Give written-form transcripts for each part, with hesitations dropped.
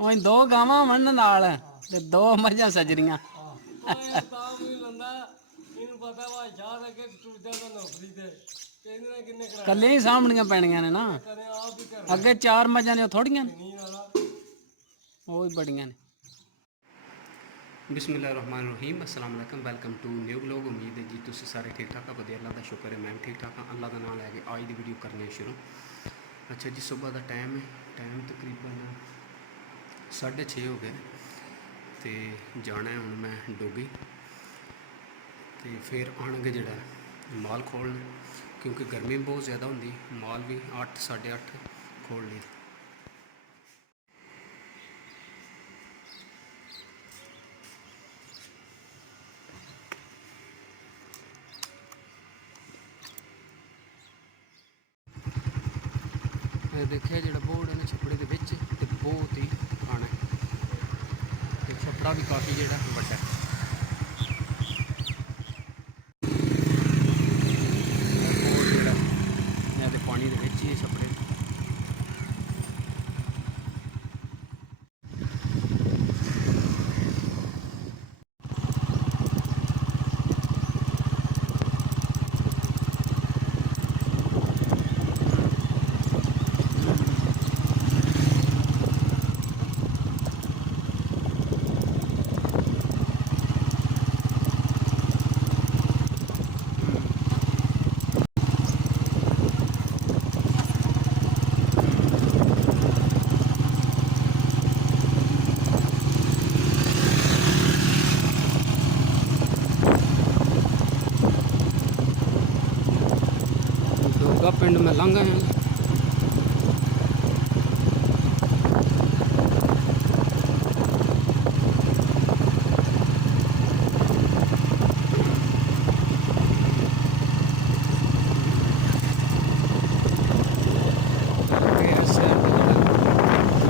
ਉਹ 2 ਗਾਵਾਂ ਵੰਨ ਨਾਲ ਤੇ 2 ਮੱਝਾਂ ਸਜਰੀਆਂ। ਕੱਲੇ ਹੀ ਸਾਹਮਣੀਆਂ ਪੈਣੀਆਂ ਨੇ ਨਾ, ਅੱਗੇ 4 ਮੱਝਾਂ ਨੇ, ਉਹ ਥੋੜੀਆਂ ਨੇ, ਉਹ ਵੀ ਬੜੀਆਂ ਨੇ। बिस्मिल्लाहिर्रहमानिर्रहीम अस्सलाम वालेकुम वेलकम टू न्यू ब्लॉग। उम्मीद है जी तुम सारे ठीक ठाक हो, वधिया अल्लाह का शुक्र है मैं भी ठीक ठाक हाँ। अल्लाह का नाम लैके आज की वीडियो करने शुरू। अच्छा जी, सुबह का टाइम है, टाइम तकरीबन 6:30 हो गए तो जाना है हूँ मैं डोगी, तो फिर आने जोड़ा माल खोलना, क्योंकि गर्मी बहुत ज़्यादा होंगी। माल भी 8 8:30 खोल ली। देखिए जो बोर्ड है ना छपड़े के बहुत ही खाना है, तो छपड़ा भी काफ़ी जो बड़ा है। बोर्ड जो तो पानी के ही छपड़े डोगा पिंड में लंघ आए हैं।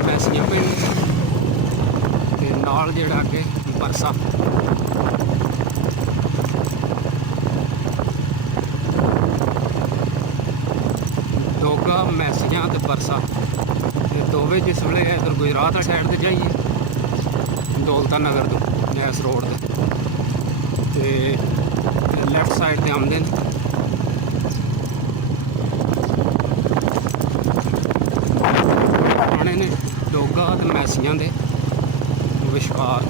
मैसियां पिंड ते नाल जेड़ा अगे बरसा, डोगा मैसियां ते बरसा दोवे जिस वे इधर गुजरात वाली साइड से जाइए दौलता नगर तो नैस रोड ते लैफ्ट साइड से आते हैं। आने ने डोगा ते मैसियां दे विशकार।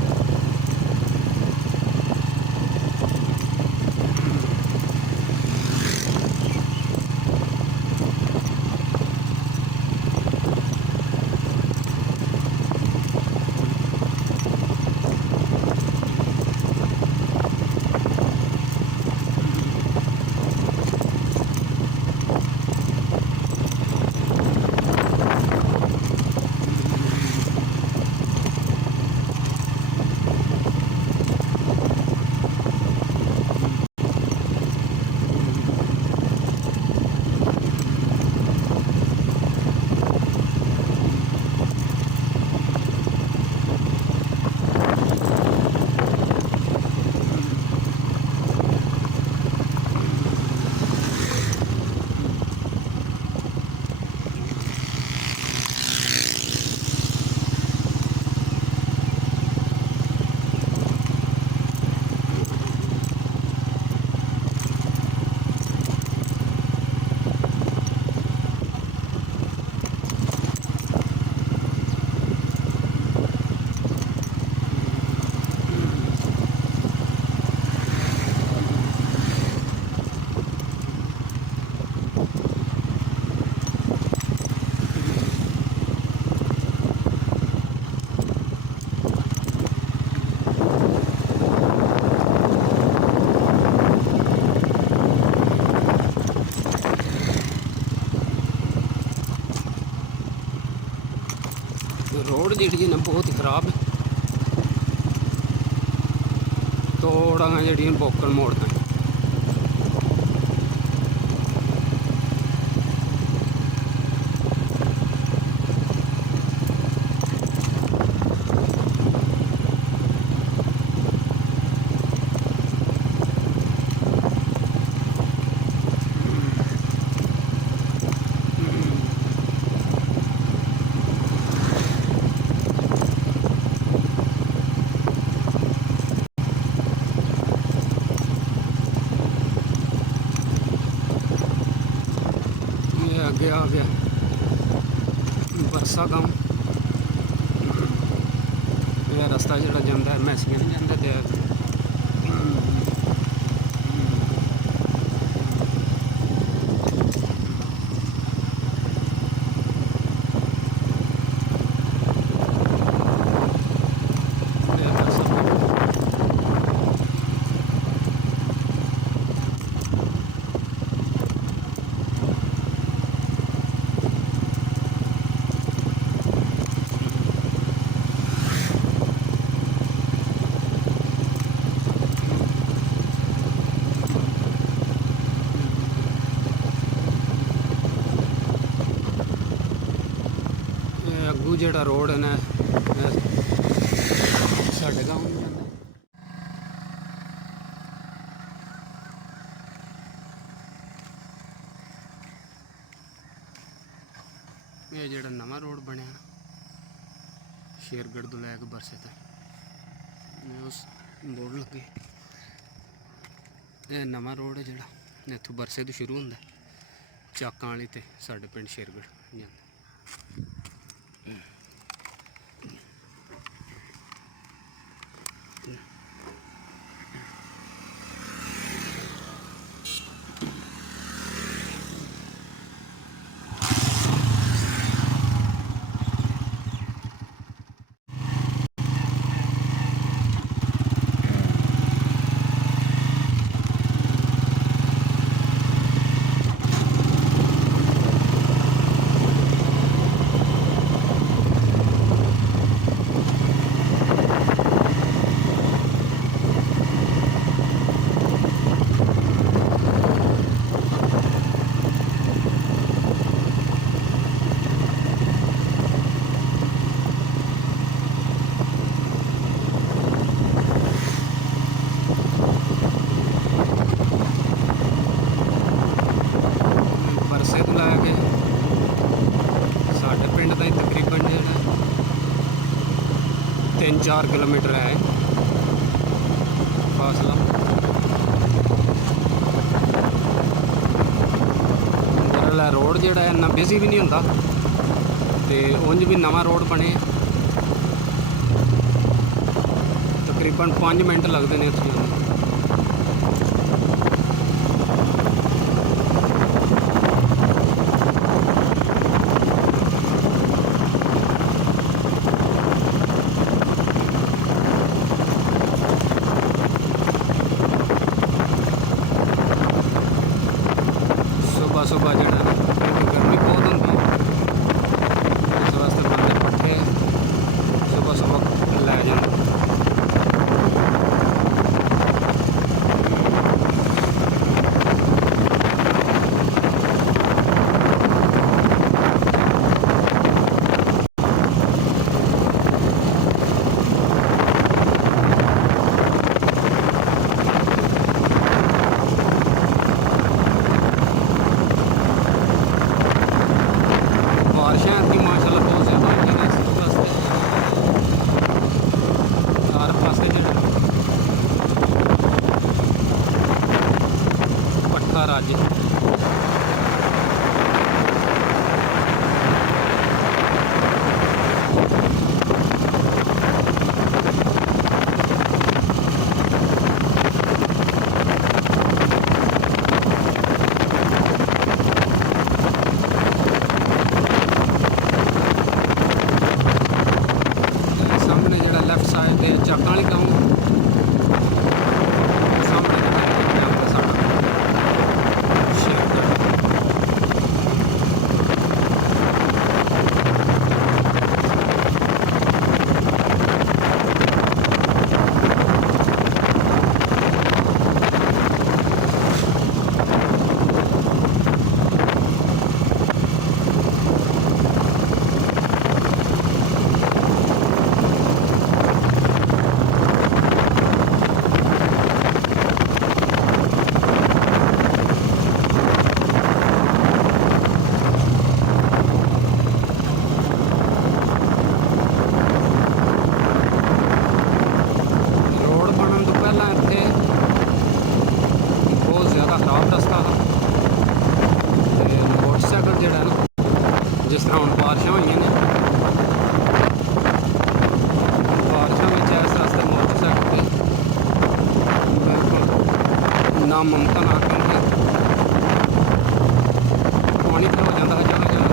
रोड जी ना बहुत ही खराब है, थोड़ा जी बोकल मोड़ है। अगे आ गया बरसा गांव। यह रास्ता जोड़ा जाता है मैसिया नहीं जाता तो अगू जो रोड है साढ़े गाँव में जाता है। ये जो नवा रोड बनया शेरगढ़ तो लैके बरसे तक उस बोर्ड लगे ये नवा रोड है जोड़ा इतों बरसे तो शुरू होंगे चाकां वाली ते साढ़े पिंड शेरगढ़ जाता। पिंड का तकरीबन 3-4 किलोमीटर है फासला। जरा रोड जोड़ा है इन्ना बिजी भी नहीं होंदा ते उंज भी नवा रोड बने तकरीबन 5 मिनट लगते हैं उत्थे जाने। सुबह जो गर्मी बहुत होंगी इस वास्ते बंदे पट्ठे सुबह सुबह लै जाते। बारिशां की माशाल्लाह बहुत ज़्यादा होती हैं इस वास्ते हर पासे जो पट्ठा रज जिस तरह हम बारिशा हुई ने बारिशों में इस रास्ते मोटरसाइकिल बिल्कुल नामुमकिन आ क्योंकि पानी तो हो जाता है जगह जगह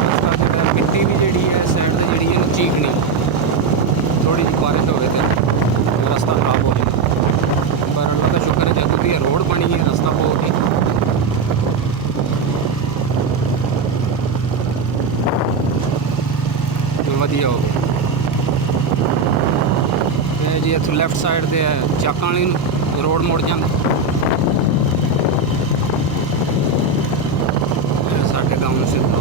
रास्ता जो मिट्टी भी जी है साइड से जी चीकनी थोड़ी जी बारिश हो तो रास्ता खराब हो जाता पर अल्लाह का शुक्र है जब की रोड बनी है रास्ता बहुत ही ਵਧੀਆ ਹੋ ਗਿਆ ਇਹ ਜੀ ਇੱਥੋਂ ਲੈਫਟ ਸਾਈਡ ਤੇ ਚਾਕਾਂ ਵਾਲੀ ਰੋਡ ਮੁੜ ਜਾਂਦਾ ਇਹ ਸਾਡੇ ਗਾਉਂ ਨੂੰ ਸਿੱਧਾ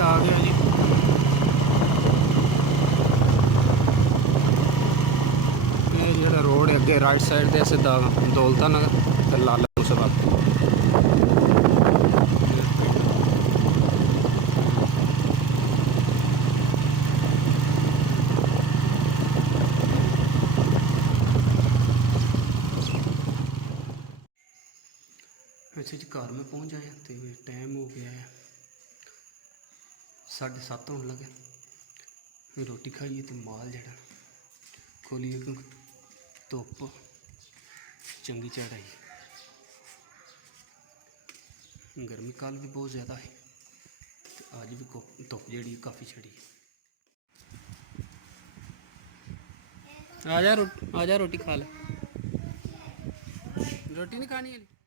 आ गया जी ये जो रोड है अगे राइट साइड से सीधा दौलता नगर लाला मुसबाग अच्छा जी घर में पहुँच आए तो टाइम हो गया है 7:30 होने लगे रोटी खाइए तो माल जड़ा खोलिए क्योंकि धुप चंगी चढ़ाई गर्मी कल भी बहुत ज़्यादा है तो अज भी धुप जी काफ़ी चढ़ी आ जा रोटी खा ले रोटी नहीं खानी है।